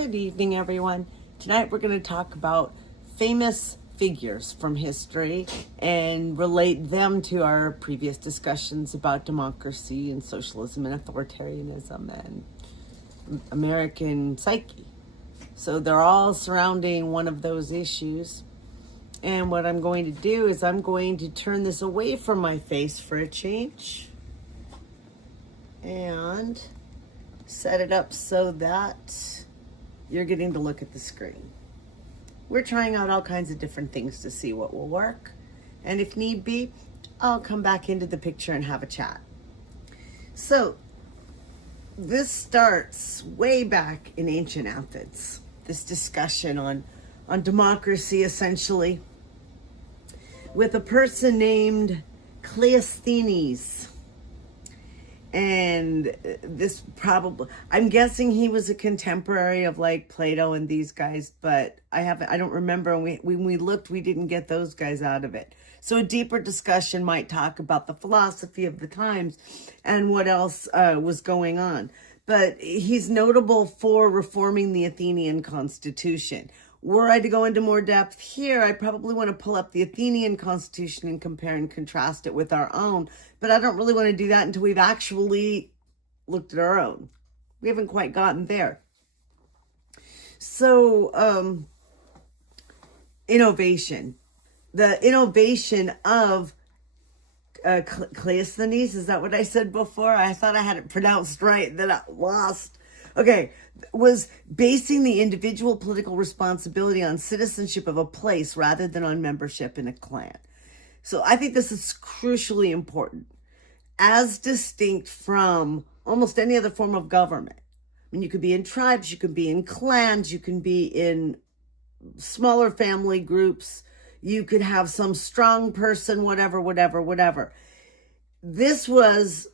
Good evening, everyone. Tonight we're going to talk about famous figures from history and relate them to our previous discussions about democracy and socialism and authoritarianism and American psyche. So they're all surrounding one of those issues. And what I'm going to do is I'm going to turn this away from my face for a change and set it up so that you're getting to look at the screen. We're trying out all kinds of different things to see what will work. And if need be, I'll come back into the picture and have a chat. So this starts way back in ancient Athens, this discussion on democracy, essentially, with a person named Cleisthenes. And this probably, I'm guessing he was a contemporary of like Plato and these guys, but I don't remember. And when we looked, we didn't get those guys out of it. So a deeper discussion might talk about the philosophy of the times and what else was going on. But he's notable for reforming the Athenian constitution. Were I to go into more depth here, I probably want to pull up the Athenian constitution and compare and contrast it with our own. But I don't really want to do that until we've actually looked at our own. We haven't quite gotten there. So, innovation. The innovation of Cleisthenes, is that what I said before? I thought I had it pronounced right, then I lost. Okay, was basing the individual political responsibility on citizenship of a place rather than on membership in a clan. So I think this is crucially important, as distinct from almost any other form of government. I mean, you could be in tribes, you could be in clans, you can be in smaller family groups, you could have some strong person, whatever. This was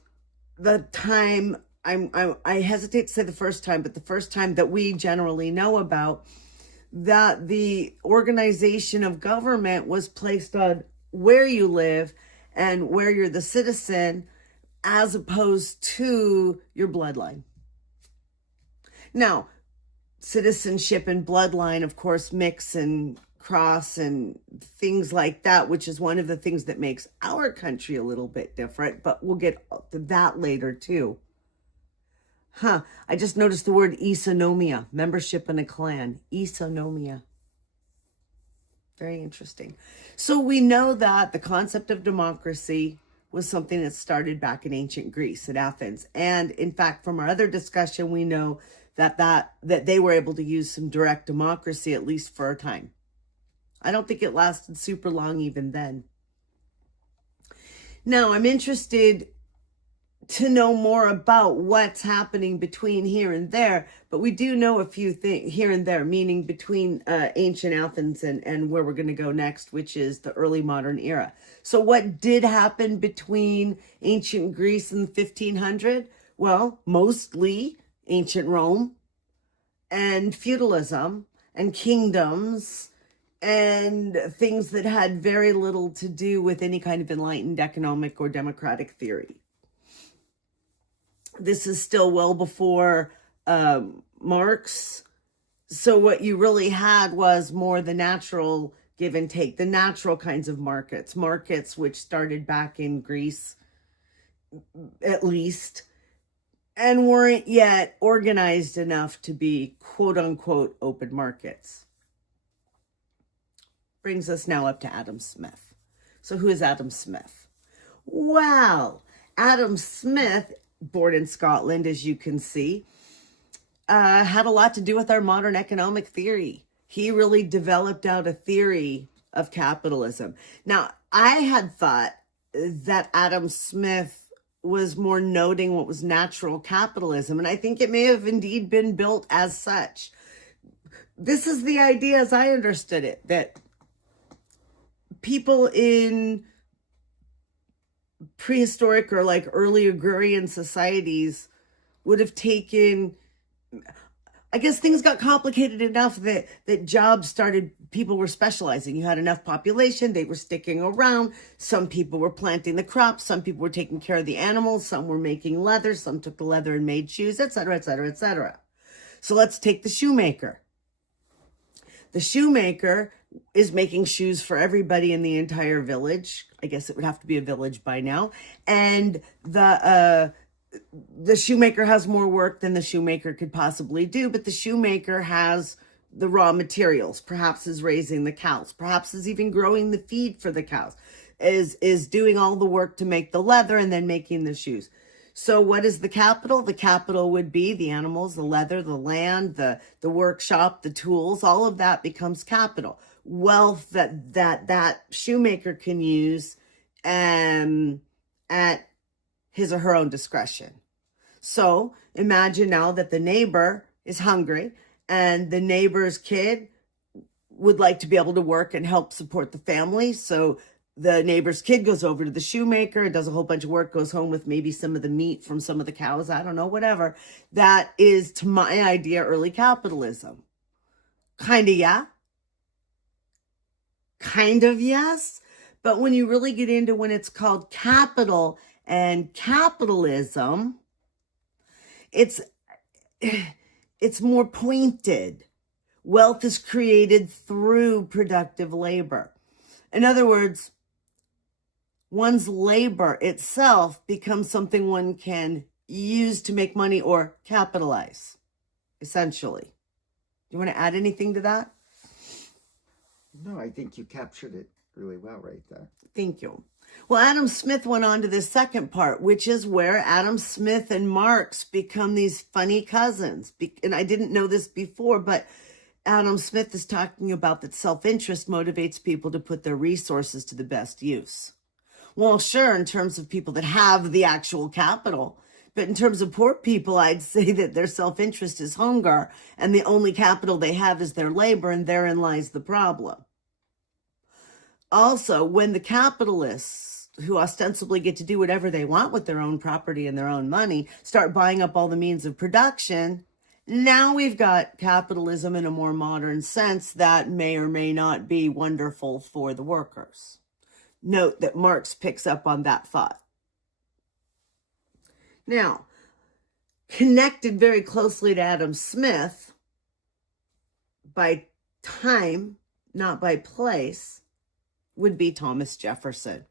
the time, I hesitate to say the first time, but the first time that we generally know about that the organization of government was placed on where you live and where you're the citizen as opposed to your bloodline. Now, citizenship and bloodline, of course, mix and cross and things like that, which is one of the things that makes our country a little bit different, but we'll get to that later too. I just noticed the word isonomia, membership in a clan, isonomia. Very interesting. So we know that the concept of democracy was something that started back in ancient Greece at Athens. And in fact, from our other discussion, we know that they were able to use some direct democracy, at least for a time. I don't think it lasted super long even then. Now, I'm interested to know more about what's happening between here and there, but we do know a few things here and there, meaning between ancient Athens and where we're going to go next, which is the early modern era. So what did happen between ancient Greece and 1500? Well, mostly ancient Rome and feudalism and kingdoms and things that had very little to do with any kind of enlightened economic or democratic theory. This is still well before Marx. So what you really had was more the natural give and take, the natural kinds of markets which started back in Greece, at least, and weren't yet organized enough to be quote unquote open markets. Brings us now up to Adam Smith. So who is Adam Smith? Well, Adam Smith, born in Scotland, as you can see, had a lot to do with our modern economic theory. He really developed out a theory of capitalism. Now, I had thought that Adam Smith was more noting what was natural capitalism, and I think it may have indeed been built as such. This is the idea as I understood it, that people in prehistoric or like early agrarian societies would have taken, I guess things got complicated enough that jobs started, people were specializing. You had enough population, they were sticking around. Some people were planting the crops, some people were taking care of the animals, some were making leather, some took the leather and made shoes, etc., etc., etc. So let's take the shoemaker. The shoemaker is making shoes for everybody in the entire village. I guess it would have to be a village by now. And the shoemaker has more work than the shoemaker could possibly do, but the shoemaker has the raw materials, perhaps is raising the cows, perhaps is even growing the feed for the cows, is doing all the work to make the leather and then making the shoes. So what is the capital? The capital would be the animals, the leather, the land, the workshop, the tools, all of that becomes capital. Wealth that shoemaker can use at his or her own discretion. So imagine now that the neighbor is hungry and the neighbor's kid would like to be able to work and help support the family. So the neighbor's kid goes over to the shoemaker, does a whole bunch of work, goes home with maybe some of the meat from some of the cows, I don't know, whatever. That is, to my idea, early capitalism. Kind of, yeah. Kind of, yes. But when you really get into when it's called capital and capitalism, it's more pointed. Wealth is created through productive labor. In other words, one's labor itself becomes something one can use to make money or capitalize, essentially. Do you want to add anything to that? No, I think you captured it really well right there. Thank you. Well, Adam Smith went on to this second part, which is where Adam Smith and Marx become these funny cousins. And I didn't know this before, but Adam Smith is talking about that self-interest motivates people to put their resources to the best use. Well, sure, in terms of people that have the actual capital, but in terms of poor people, I'd say that their self-interest is hunger, and the only capital they have is their labor, and therein lies the problem. Also, when the capitalists, who ostensibly get to do whatever they want with their own property and their own money, start buying up all the means of production, now we've got capitalism in a more modern sense that may or may not be wonderful for the workers. Note that Marx picks up on that thought. Now, connected very closely to Adam Smith by time, not by place, would be Thomas Jefferson.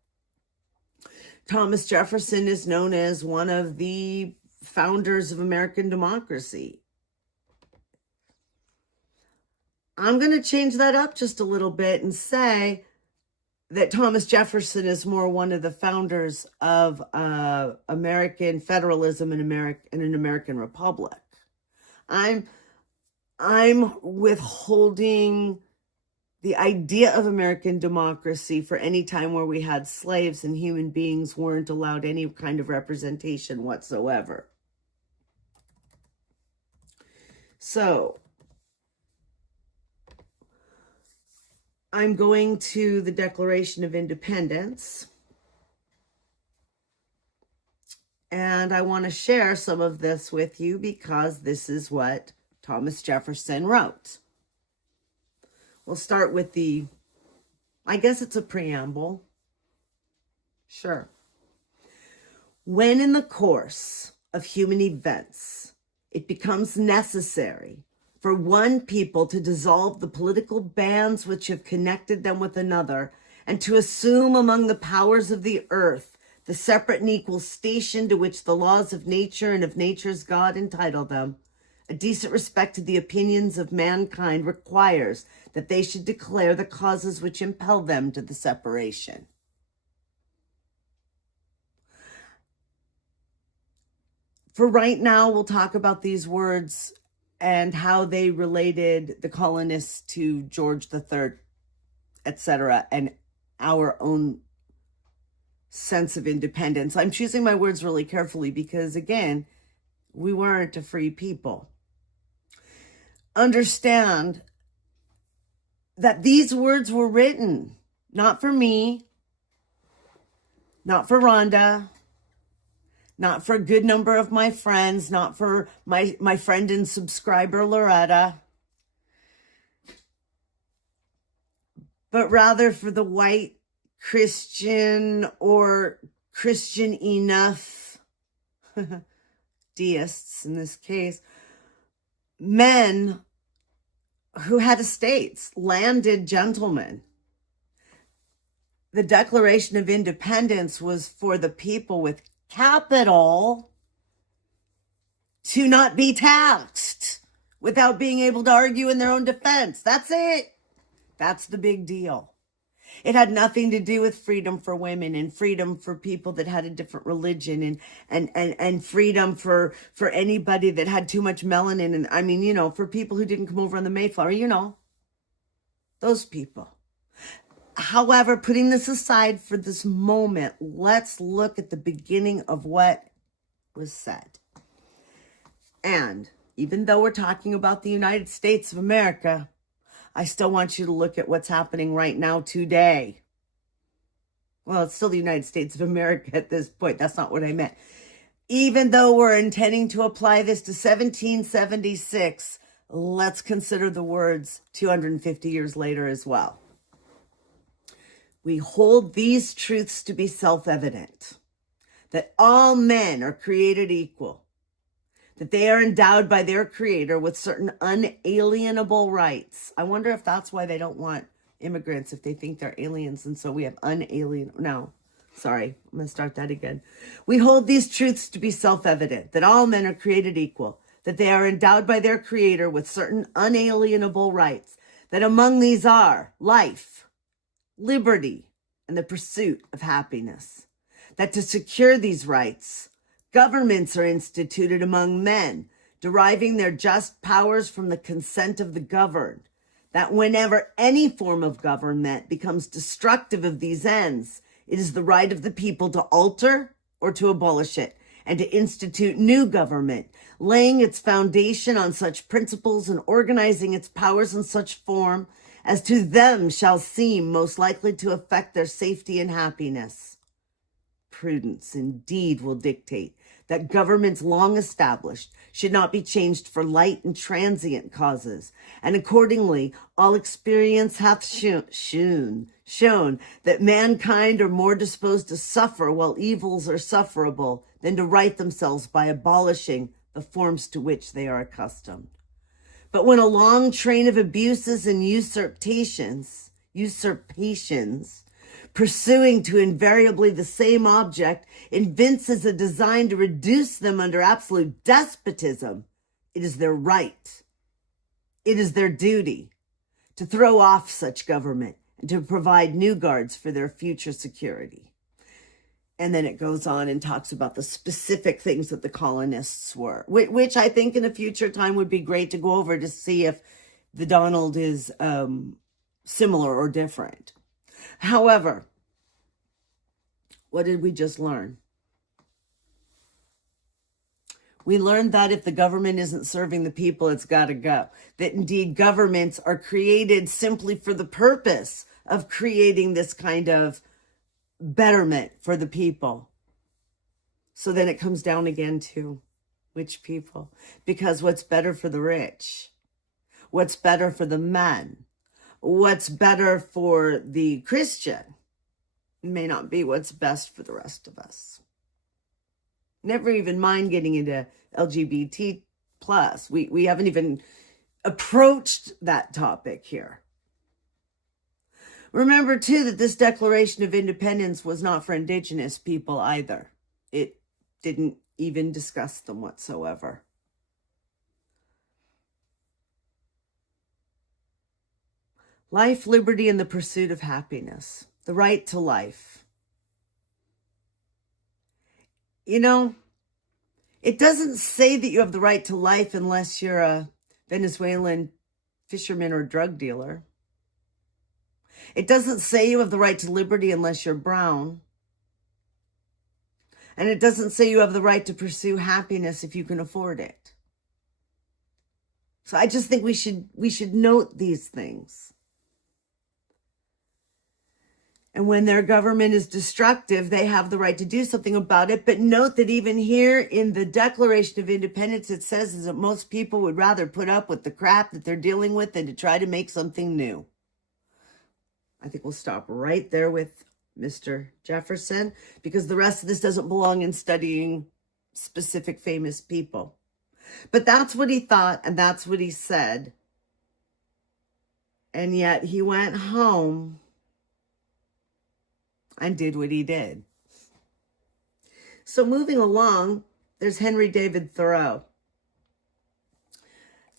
Thomas Jefferson is known as one of the founders of American democracy. I'm going to change that up just a little bit and say that Thomas Jefferson is more one of the founders of American federalism and an American republic. I'm withholding the idea of American democracy for any time where we had slaves and human beings weren't allowed any kind of representation whatsoever. So I'm going to the Declaration of Independence, and I want to share some of this with you because this is what Thomas Jefferson wrote. We'll start with I guess it's a preamble. Sure. When in the course of human events, it becomes necessary for one people to dissolve the political bands which have connected them with another, and to assume among the powers of the earth the separate and equal station to which the laws of nature and of nature's God entitle them, a decent respect to the opinions of mankind requires that they should declare the causes which impel them to the separation. For right now, we'll talk about these words and how they related the colonists to George III, etc., and our own sense of independence. I'm choosing my words really carefully because, again, we weren't a free people. Understand that these words were written not for me, not for Rhonda, not for a good number of my friends, not for my friend and subscriber Loretta, but rather for the white Christian or Christian enough deists in this case, men who had estates, landed gentlemen. The Declaration of Independence was for the people with capital to not be taxed without being able to argue in their own defense. That's it. That's the big deal. It had nothing to do with freedom for women and freedom for people that had a different religion and freedom for anybody that had too much melanin. And I mean, you know, for people who didn't come over on the Mayflower, you know, those people. However, putting this aside for this moment, let's look at the beginning of what was said. And even though we're talking about the United States of America, I still want you to look at what's happening right now today. Well, it's still the United States of America at this point. That's not what I meant. Even though we're intending to apply this to 1776, let's consider the words 250 years later as well. We hold these truths to be self-evident, that all men are created equal, that they are endowed by their creator with certain unalienable rights. I wonder if that's why they don't want immigrants, if they think they're aliens, and so we have unalienable. No, sorry, I'm going to start that again. We hold these truths to be self-evident, that all men are created equal, that they are endowed by their creator with certain unalienable rights, that among these are life, liberty, and the pursuit of happiness, that to secure these rights, governments are instituted among men, deriving their just powers from the consent of the governed, that whenever any form of government becomes destructive of these ends, it is the right of the people to alter or to abolish it, and to institute new government, laying its foundation on such principles and organizing its powers in such form as to them shall seem most likely to affect their safety and happiness. Prudence indeed will dictate that governments long established should not be changed for light and transient causes, and accordingly all experience hath shown that mankind are more disposed to suffer while evils are sufferable than to right themselves by abolishing the forms to which they are accustomed. But when a long train of abuses and usurpations, pursuing to invariably the same object, evinces a design to reduce them under absolute despotism, it is their right, it is their duty to throw off such government and to provide new guards for their future security. And then it goes on and talks about the specific things that the colonists were, which I think in a future time would be great to go over to see if the Donald is similar or different. However, what did we just learn? We learned that if the government isn't serving the people, it's got to go. That indeed governments are created simply for the purpose of creating this kind of betterment for the people. So then it comes down again to which people? Because what's better for the rich? What's better for the men? What's better for the Christian may not be what's best for the rest of us. Never even mind getting into LGBT plus. We haven't even approached that topic here. Remember, too, that this Declaration of Independence was not for indigenous people either. It didn't even discuss them whatsoever. Life, liberty, and the pursuit of happiness. The right to life. You know, it doesn't say that you have the right to life unless you're a Venezuelan fisherman or drug dealer. It doesn't say you have the right to liberty unless you're brown. And it doesn't say you have the right to pursue happiness if you can afford it. So I just think we should note these things. And when their government is destructive, they have the right to do something about it. But note that even here in the Declaration of Independence, it says is that most people would rather put up with the crap that they're dealing with than to try to make something new. I think we'll stop right there with Mr. Jefferson, because the rest of this doesn't belong in studying specific famous people. But that's what he thought, and that's what he said. And yet he went home and did what he did. So moving along, there's Henry David Thoreau.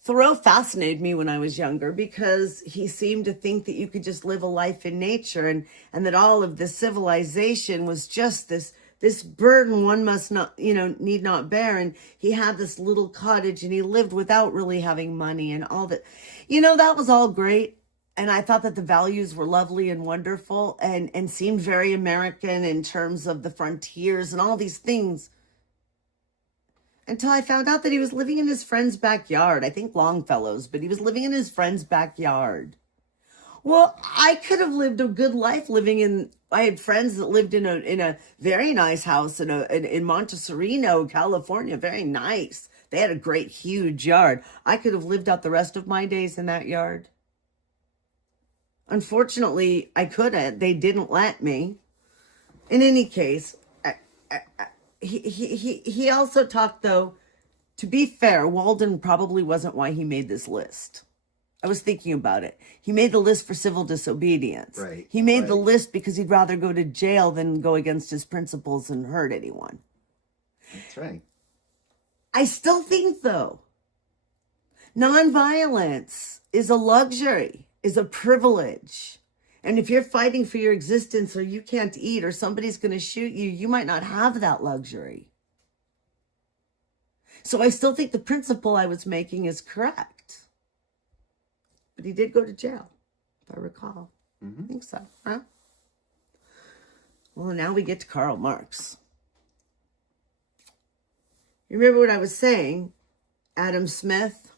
Thoreau fascinated me when I was younger because he seemed to think that you could just live a life in nature, and that all of the civilization was just this burden one must not, need not bear. And he had this little cottage and he lived without really having money and all that. That was all great. And I thought that the values were lovely and wonderful and seemed very American in terms of the frontiers and all these things. Until I found out that he was living in his friend's backyard. I think Longfellow's, but he was living in his friend's backyard. Well, I could have lived a good life I had friends that lived in a very nice house in Montecito, California, very nice. They had a great, huge yard. I could have lived out the rest of my days in that yard. Unfortunately, I couldn't. They didn't let me. In any case, he also talked, though, to be fair, Walden probably wasn't why he made this list. I was thinking about it. He made the list for civil disobedience. Right. He made the list because he'd rather go to jail than go against his principles and hurt anyone. That's right. I still think, though, nonviolence is a luxury, is a privilege. And if you're fighting for your existence or you can't eat or somebody's going to shoot you, you might not have that luxury. So I still think the principle I was making is correct. But he did go to jail, if I recall. Mm-hmm. I think so, huh? Well, now we get to Karl Marx. You remember what I was saying? Adam Smith,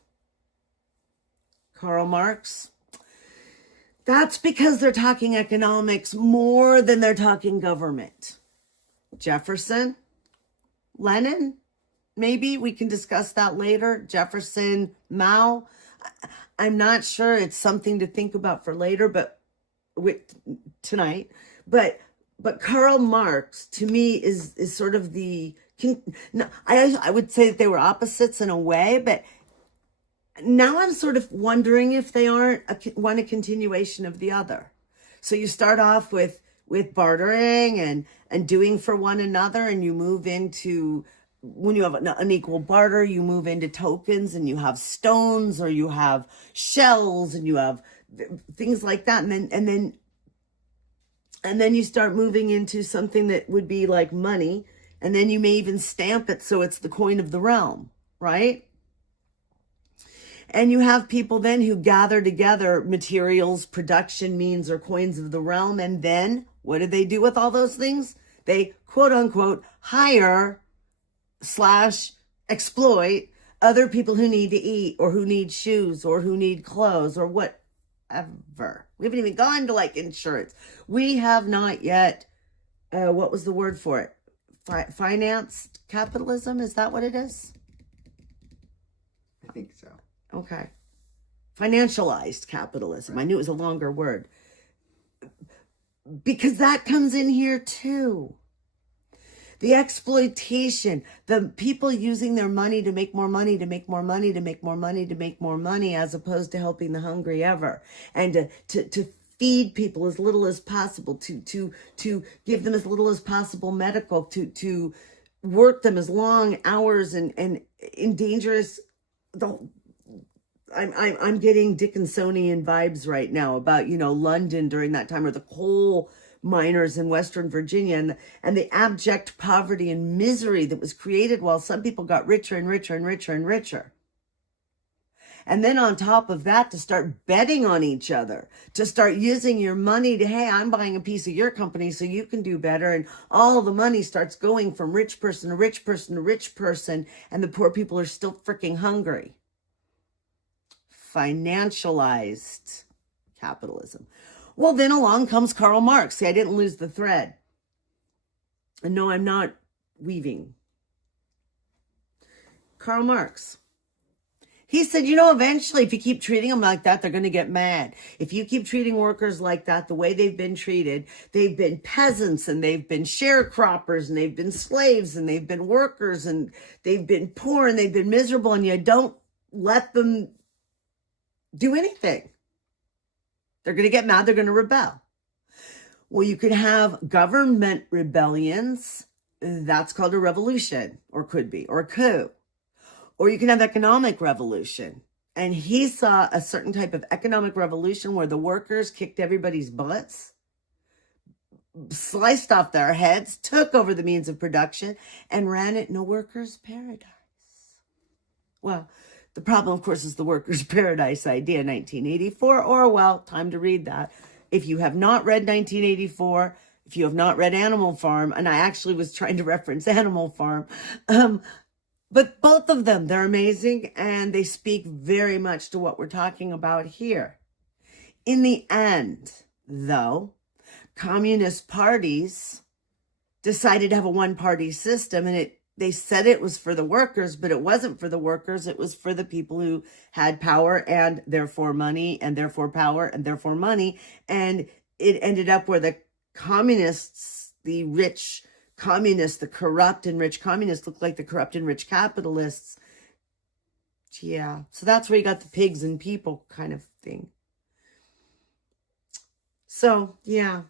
Karl Marx. That's because they're talking economics more than they're talking government. Jefferson, Lenin, maybe we can discuss that later. Jefferson, Mao. I'm not sure. It's something to think about for later, but tonight. But Karl Marx to me is sort of I would say that they were opposites in a way, but now I'm sort of wondering if they aren't one a continuation of the other. So you start off with bartering and doing for one another, and you move into, when you have an unequal barter, you move into tokens, and you have stones, or you have shells, and you have things like that. And then you start moving into something that would be like money. And then you may even stamp it so it's the coin of the realm, right? And you have people then who gather together materials, production means, or coins of the realm. And then what do they do with all those things? They, quote unquote, hire / exploit other people who need to eat, or who need shoes, or who need clothes, or whatever. We haven't even gone to like insurance. We have not yet, what was the word for it? Financed capitalism? Is that what it is? I think so. Okay. Financialized capitalism. Right. I knew it was a longer word. Because that comes in here too. The exploitation, the people using their money to make more money, to make more money, to make more money, to make more money, as opposed to helping the hungry ever. And to feed people as little as possible, to give them as little as possible medical, to work them as long hours and in dangerous. I'm getting Dickinsonian vibes right now about, London during that time, or the coal miners in Western Virginia, and the abject poverty and misery that was created while some people got richer and richer and richer and richer. And then on top of that, to start betting on each other, to start using your money to, hey, I'm buying a piece of your company so you can do better. And all the money starts going from rich person to rich person to rich person. And the poor people are still freaking hungry. Financialized capitalism. Well, then along comes Karl Marx. See, I didn't lose the thread. And no, I'm not weaving. Karl Marx. He said, you know, eventually, if you keep treating them like that, they're going to get mad. If you keep treating workers like that, the way they've been treated, they've been peasants and they've been sharecroppers and they've been slaves and they've been workers and they've been poor and they've been miserable, and you don't let them do anything. They're going to get mad. They're going to rebel. Well, you could have government rebellions. That's called a revolution, or could be, or a coup. Or you can have economic revolution. And he saw a certain type of economic revolution where the workers kicked everybody's butts, sliced off their heads, took over the means of production, and ran it in a worker's paradise. Well, the problem, of course, is the worker's paradise idea, 1984. Orwell, time to read that. If you have not read 1984, if you have not read Animal Farm, and I actually was trying to reference Animal Farm, but both of them, they're amazing, and they speak very much to what we're talking about here. In the end, though, communist parties decided to have a one-party system, and they said it was for the workers, but it wasn't for the workers. It was for the people who had power and therefore money and therefore power and therefore money. And it ended up where the communists, the rich communists, the corrupt and rich communists look like the corrupt and rich capitalists. Yeah. So that's where you got the pigs and people kind of thing. So, yeah.